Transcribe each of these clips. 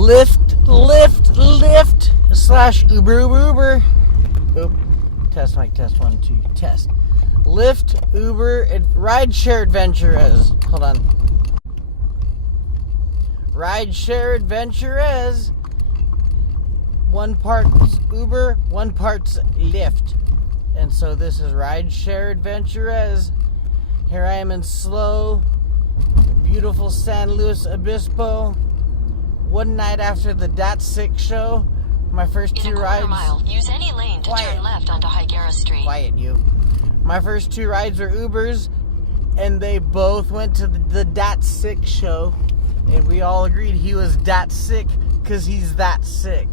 Lyft slash Uber. Oop. Test mic, test 1, 2, test. Lyft, Uber, Rideshare AdventurEZ. Hold on. Rideshare AdventurEZ. One part's Uber, one part's Lyft. And so this is Rideshare AdventurEZ. Here I am in slow, beautiful San Luis Obispo. One night after the Dat Sick show. My first two rides. Mile, use any lane to turn left onto Higuera Street. Quiet, you. My first two rides were Ubers, and they both went to the Dat Sick show, and we all agreed he was dat sick because he's that sick.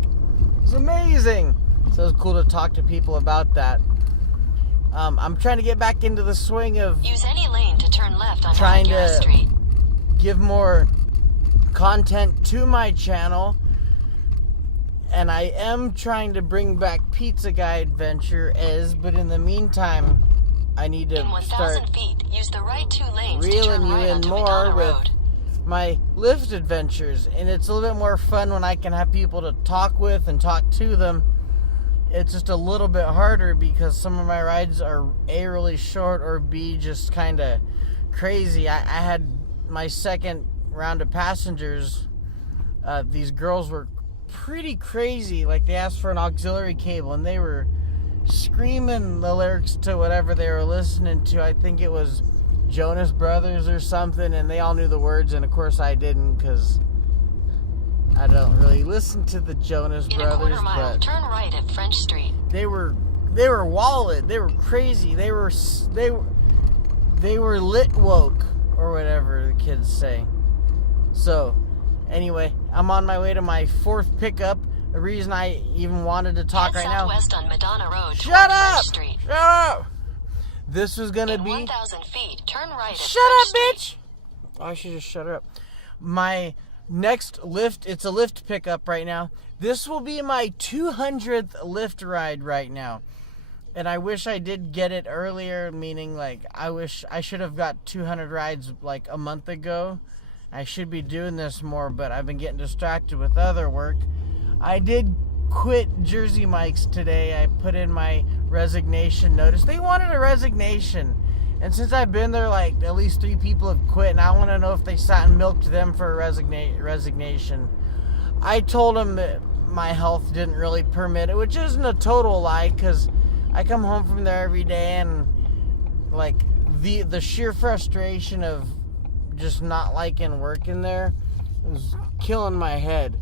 It's amazing. So it was cool to talk to people about that. I'm trying to get back into the swing of use any lane to turn left onto trying Higuera to Street. Give more content to my channel. And I am trying to bring back Pizza Guy AdventurEZ, but in the meantime, I need to start feet, use the right 2 lanes reeling to turn you right in onto more Madonna with Road. my Lyft adventures. And it's a little bit more fun when I can have people to talk with and talk to them. It's just a little bit harder because some of my rides are A, really short, or B, just kind of crazy. I had my second round of passengers. These girls were pretty crazy. Like, they asked for an auxiliary cable and they were screaming the lyrics to whatever they were listening to. I think it was Jonas Brothers or something, and they all knew the words, and of course I didn't because I don't really listen to the Jonas Brothers. In a quarter mile, but turn right at French Street. They were walled. They were crazy. They were lit woke, or whatever the kids say. So anyway, I'm on my way to my 4th pickup. The reason I even wanted to talk right now. Southwest on Madonna Road. Shut up! French Street. Shut up! This was gonna be 1,000 feet. Turn right at Shut French up, Street. bitch! Oh, I should just shut her up. My next Lyft, it's a Lyft pickup right now. This will be my 200th Lyft ride right now. And I wish I did get it earlier, meaning like I wish I should have got 200 rides like a month ago. I should be doing this more, but I've been getting distracted with other work. I did quit Jersey Mike's today. I put in my resignation notice. They wanted a resignation. And since I've been there, like, at least 3 people have quit, and I want to know if they sat and milked them for a resignation. I told them that my health didn't really permit it, which isn't a total lie, because I come home from there every day, and, like, the sheer frustration of just not liking working there was killing my head.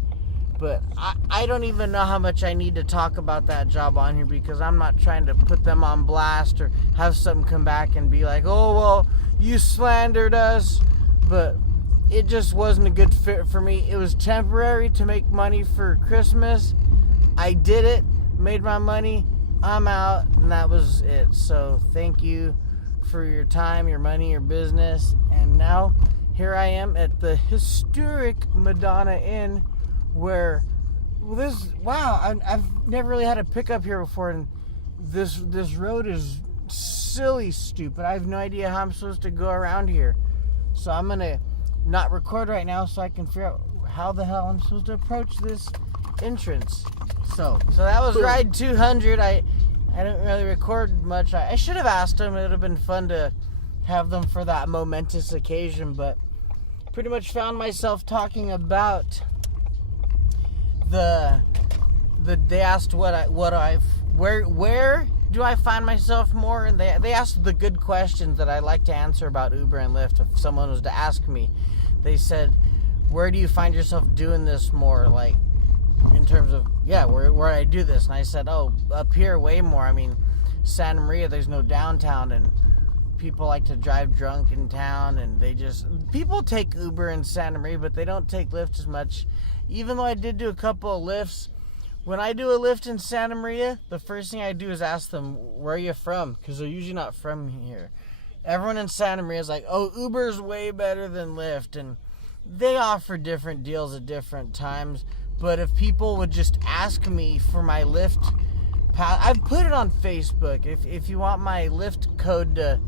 But I don't even know how much I need to talk about that job on here, because I'm not trying to put them on blast or have something come back and be like, oh, well, you slandered us. But it just wasn't a good fit for me. It was temporary to make money for Christmas. I did it, made my money, I'm out, and that was it. So thank you for your time, your money, your business. And now here I am at the historic Madonna Inn, where I've never really had a pickup here before, and this road is silly stupid. I have no idea how I'm supposed to go around here. So I'm gonna not record right now so I can figure out how the hell I'm supposed to approach this entrance. So that was ride 200. I didn't really record much. I should have asked them. It would have been fun to have them for that momentous occasion, but pretty much found myself talking about they asked where do I find myself more, and they asked the good questions that I like to answer about Uber and Lyft. If someone was to ask me, they said, where do you find yourself doing this more, like in terms of where I do this? And I said, oh, up here way more. I mean, Santa Maria, there's no downtown, and people like to drive drunk in town, and people take Uber in Santa Maria, but they don't take Lyft as much. Even though I did do a couple of Lyfts, when I do a Lyft in Santa Maria, the first thing I do is ask them, where are you from? Because they're usually not from here. Everyone in Santa Maria is like, oh, Uber's way better than Lyft, and they offer different deals at different times. But if people would just ask me for my Lyft pass, I've put it on Facebook. If you want my Lyft code to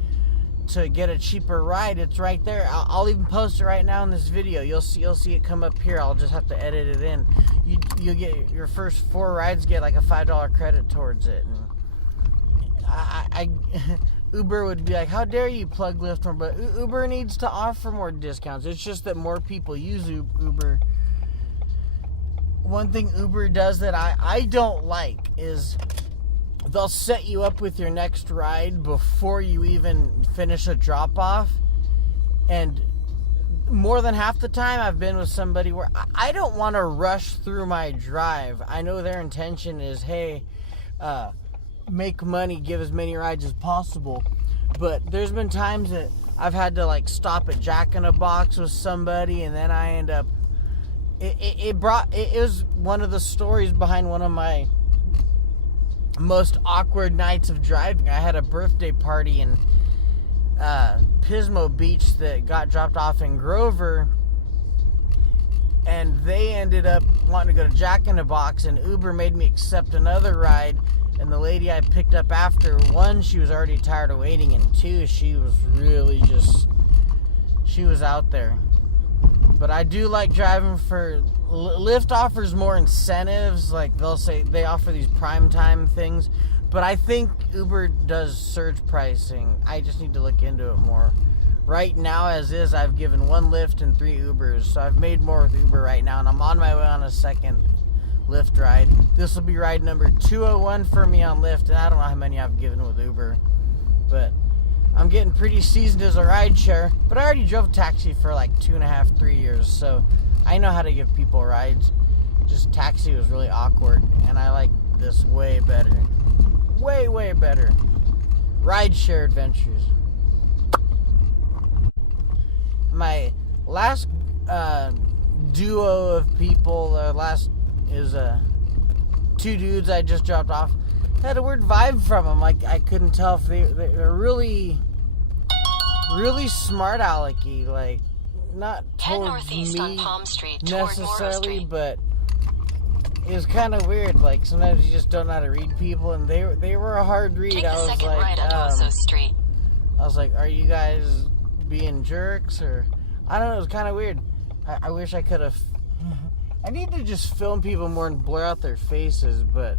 to get a cheaper ride, it's right there. I'll even post it right now in this video. You'll see it come up here. I'll just have to edit it in. You'll get your first 4 rides, get like a $5 credit towards it. And Uber would be like, how dare you plug Lyft more? But Uber needs to offer more discounts. It's just that more people use Uber. One thing Uber does that I don't like is they'll set you up with your next ride before you even finish a drop-off. And more than half the time I've been with somebody where I don't want to rush through my drive. I know their intention is, hey, make money, give as many rides as possible. But there's been times that I've had to like stop at Jack in a Box with somebody, and then I end up it was one of the stories behind one of my most awkward nights of driving. I had a birthday party in Pismo Beach that got dropped off in Grover, and they ended up wanting to go to Jack in a Box, and Uber made me accept another ride. And the lady I picked up after, 1, she was already tired of waiting, and 2, she was really she was out there. But I do like driving for Lyft. Offers more incentives, like they'll say they offer these prime time things, but I think Uber does surge pricing. I just need to look into it more. Right now, as is, I've given 1 Lyft and 3 Ubers, so I've made more with Uber right now, and I'm on my way on a second Lyft ride. This will be ride number 201 for me on Lyft, and I don't know how many I've given with Uber, but I'm getting pretty seasoned as a rideshare. But I already drove taxi for like 2.5, 3 years, so I know how to give people rides. Just taxi was really awkward, and I like this way better. Way better. Rideshare adventures. My last duo of people, last is 2 dudes I just dropped off. Had a weird vibe from them. Like, I couldn't tell if they're really smart alecky. Like, not Head towards northeast me on Palm Street toward Morrow necessarily, Street. but it was kind of weird. Like, sometimes you just don't know how to read people, and they were a hard read. Take I the was second like, right on Oso Street. I was like, are you guys being jerks? Or I don't know, it was kind of weird. I wish I could have. I need to just film people more and blur out their faces, but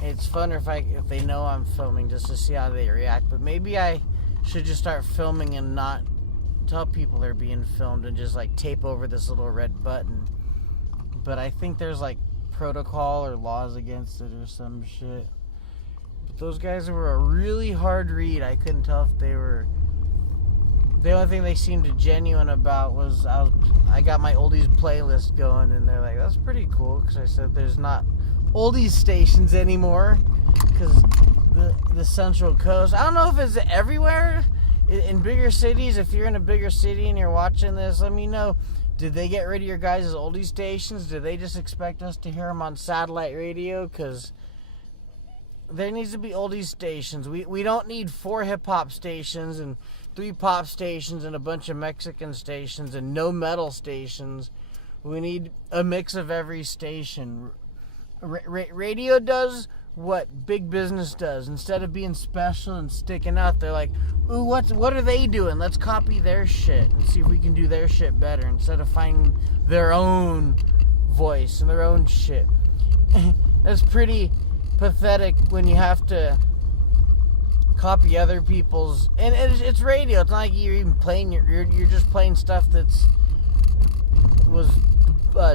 it's funner if they know I'm filming, just to see how they react. But maybe I should just start filming and not tell people they're being filmed and just like tape over this little red button. But I think there's like protocol or laws against it or some shit. But those guys were a really hard read. I couldn't tell if they were. The only thing they seemed genuine about was I got my oldies playlist going, and they're like, that's pretty cool, because I said there's not oldies stations anymore, because the Central Coast, I don't know if it's everywhere in bigger cities. If you're in a bigger city and you're watching this, let me know. Did they get rid of your guys' oldie stations? Did they just expect us to hear them on satellite radio? Because there needs to be oldie stations. We don't need 4 hip-hop stations and 3 pop stations and a bunch of Mexican stations and no metal stations. We need a mix of every station. Radio does what big business does. Instead of being special and sticking out, they're like, ooh, what are they doing? Let's copy their shit and see if we can do their shit better, instead of finding their own voice and their own shit. That's pretty pathetic when you have to copy other people's, and it's radio. It's not like you're even playing you're just playing stuff was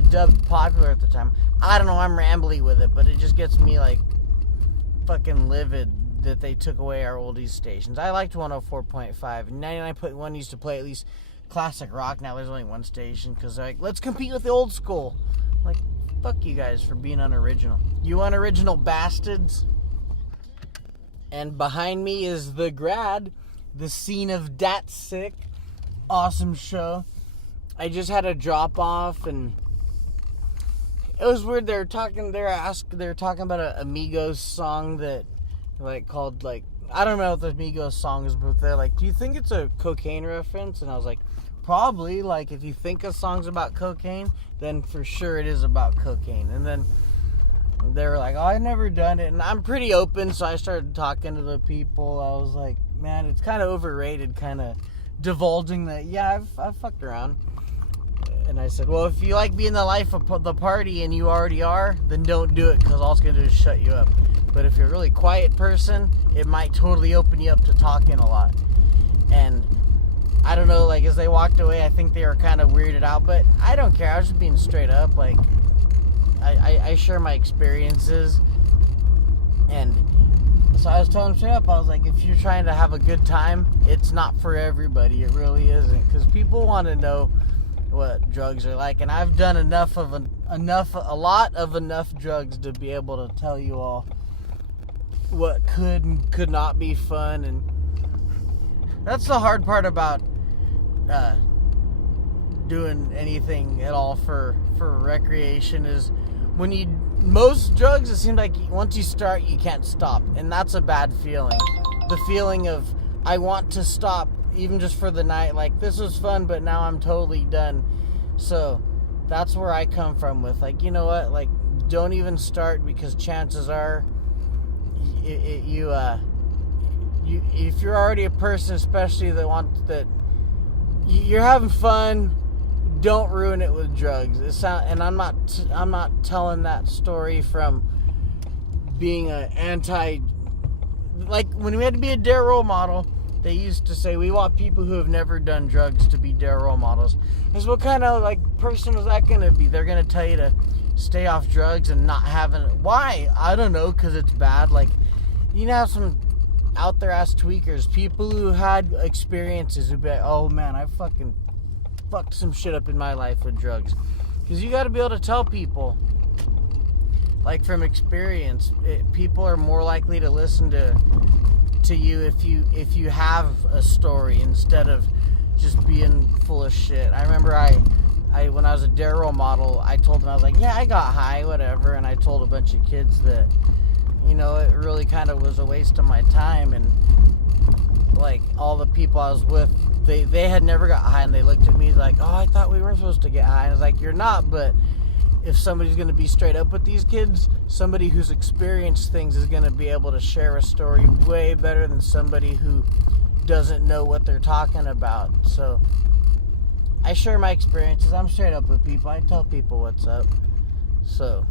dubbed popular at the time. I don't know, I'm rambly with it, but it just gets me like fucking livid that they took away our oldies stations. I liked 104.5. 99.1 used to play at least classic rock. Now there's only 1 station because they're like, let's compete with the old school. Like, fuck you guys for being unoriginal. You unoriginal bastards. And behind me is The Grad, the scene of Dat Sick. Awesome show. I just had a drop off, and it was weird. They were talking about a Migos song that called I don't know what the Migos song is, but they're like, do you think it's a cocaine reference? And I was like, probably. Like, if you think a song's about cocaine, then for sure it is about cocaine. And then they were like, oh, I've never done it. And I'm pretty open, so I started talking to the people. I was like, man, it's kind of overrated, kind of divulging that, yeah, I've fucked around. And I said, well, if you like being the life of the party and you already are, then don't do it, because all it's going to do is shut you up. But if you're a really quiet person, it might totally open you up to talking a lot. And I don't know, like, as they walked away, I think they were kind of weirded out, but I don't care. I was just being straight up. Like, I share my experiences. And so I was telling them straight up, I was like, if you're trying to have a good time, it's not for everybody. It really isn't. Because people want to know what drugs are like. And I've done a lot of enough drugs to be able to tell you all what could and could not be fun. And that's the hard part about doing anything at all for recreation, is most drugs, it seems like once you start, you can't stop. And that's a bad feeling. The feeling of, I want to stop, even just for the night. Like, this was fun, but now I'm totally done. So that's where I come from with, like, you know what? Like, don't even start, because chances are if you're already a person, especially that you're having fun, don't ruin it with drugs. And I'm not telling that story from being an anti. Like, when we had to be a dare role model, they used to say, we want people who have never done drugs to be dare role models. Because what kind of, like, person is that going to be? They're going to tell you to stay off drugs and not having it. Why? I don't know, because it's bad. Like, you know, have some out there ass tweakers, people who had experiences who'd be like, oh man, I fucking fucked some shit up in my life with drugs. Because you got to be able to tell people, like, from experience, people are more likely to listen to you if you have a story, instead of just being full of shit. I remember I when I was a dare role model, I told them, I was like, yeah, I got high, whatever, and I told a bunch of kids that, you know, it really kind of was a waste of my time. And like, all the people I was with, they had never got high, and they looked at me like, oh, I thought we weren't supposed to get high. And I was like, you're not, but if somebody's going to be straight up with these kids, somebody who's experienced things is going to be able to share a story way better than somebody who doesn't know what they're talking about. So I share my experiences. I'm straight up with people. I tell people what's up. So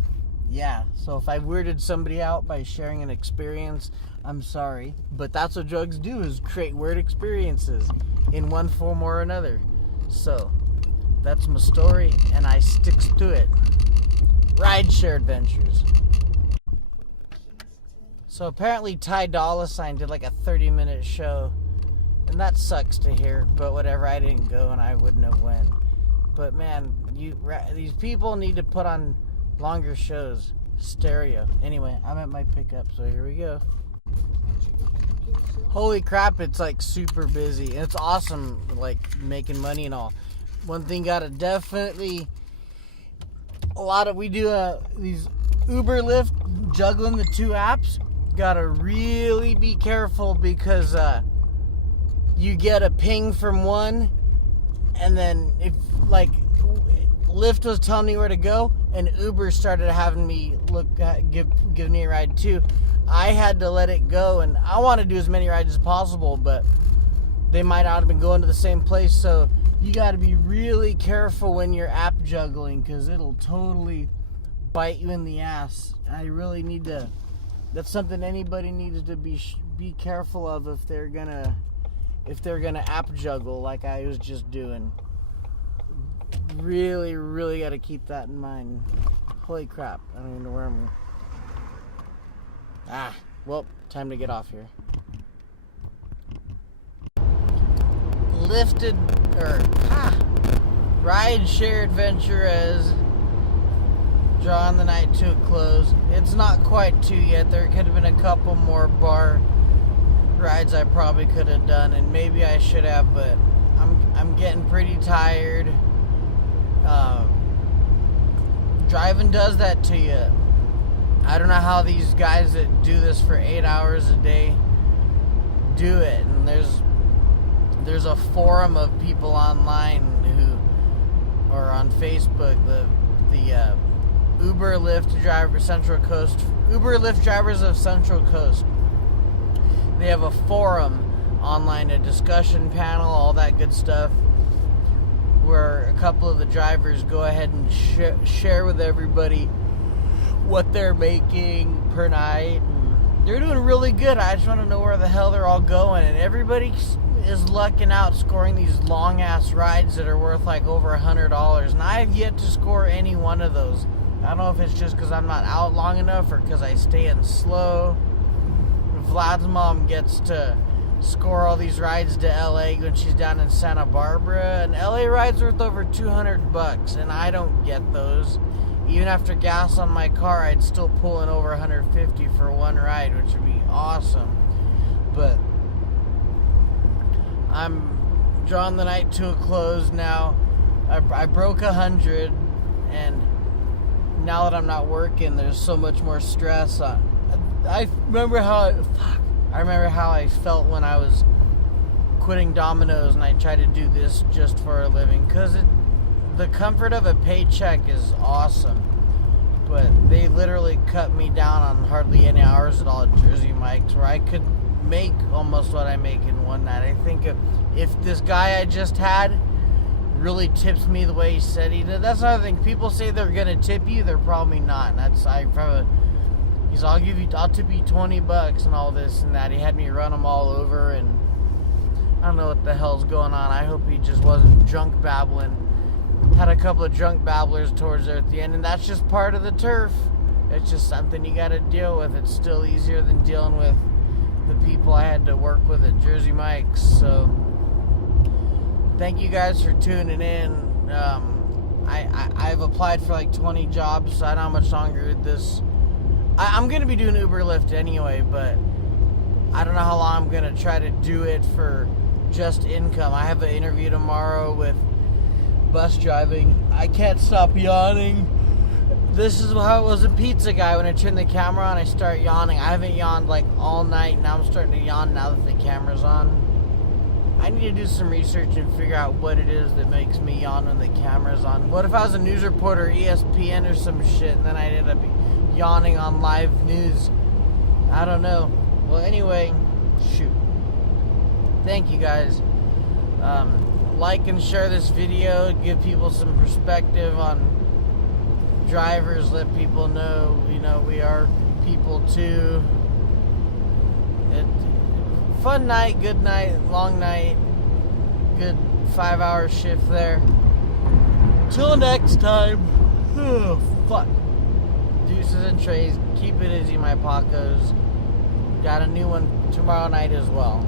yeah, so if I weirded somebody out by sharing an experience, I'm sorry. But that's what drugs do, is create weird experiences in one form or another. So that's my story, and I sticks to it. Rideshare Adventures. So apparently Ty Dolla Sign did like a 30-minute show, and that sucks to hear, but whatever. I didn't go, and I wouldn't have went. But man, these people need to put on longer shows. Stereo. Anyway, I'm at my pickup, so here we go. Holy crap, it's like super busy. It's awesome, like, making money and all. One thing gotta definitely, we do these Uber, Lyft, juggling the two apps. Gotta really be careful, because you get a ping from one, and then if, like, Lyft was telling me where to go, and Uber started having me give me a ride too. I had to let it go, and I want to do as many rides as possible, but they might not have been going to the same place. So you got to be really careful when you're app juggling, because it'll totally bite you in the ass. I really need to. That's something anybody needs to be careful of if they're gonna app juggle like I was just doing. Really, really got to keep that in mind. Holy crap! I don't even know where I'm. Well, time to get off here. Rideshare AdventurEZ drawing the night to a close. It's not quite 2 yet. There could have been a couple more bar rides I probably could have done, and maybe I should have, but I'm getting pretty tired. Driving does that to you. I don't know how these guys that do this for 8 hours a day do it. And there's a forum of people online who are on Facebook, the Uber Lyft drivers of Central Coast. They have a forum online a discussion panel, all that good stuff, where a couple of the drivers go ahead and share with everybody what they're making per night. And they're doing really good. I just want to know where the hell they're all going. And everybody is lucking out scoring these long-ass rides that are worth like over $100. And I have yet to score any one of those. I don't know if it's just because I'm not out long enough or because I stay in slow. Vlad's mom gets to score all these rides to LA when she's down in Santa Barbara. And LA ride's worth over $200, and I don't get those. Even after gas on my car, I'd still pull in over $150 for one ride, which would be awesome. But I'm drawing the night to a close now. I broke 100, and now that I'm not working, there's so much more stress. I remember how I felt when I was quitting Domino's and I tried to do this just for a living, because the comfort of a paycheck is awesome, but they literally cut me down on hardly any hours at all at Jersey Mike's, where I could make almost what I make in one night. I think if this guy I just had really tips me the way he said he did, that's another thing. People say they're gonna tip you, they're probably not. And he's, I'll tip you $20 and all this and that. He had me run them all over, and I don't know what the hell's going on. I hope he just wasn't drunk babbling. Had a couple of drunk babblers towards there at the end, and that's just part of the turf. It's just something you got to deal with. It's still easier than dealing with the people I had to work with at Jersey Mike's. So thank you guys for tuning in. I've applied for like 20 jobs, so I don't know how much longer this. I'm going to be doing Uber Lyft anyway, but I don't know how long I'm going to try to do it for just income. I have an interview tomorrow with bus driving. I can't stop yawning. This is how it was in Pizza Guy. When I turn the camera on, I start yawning. I haven't yawned like all night. Now I'm starting to yawn now that the camera's on. I need to do some research and figure out what it is that makes me yawn when the camera's on. What if I was a news reporter, ESPN or some shit, and then I ended up yawning on live news? I don't know. Well, anyway, shoot. Thank you guys. Like and share this video. Give people some perspective on drivers. Let people know, we are people too. Fun night, good night, long night. Good 5-hour shift there. Till next time. Oh, fuck. Deuces and trays. Keep it easy, my Pacos. Got a new one tomorrow night as well.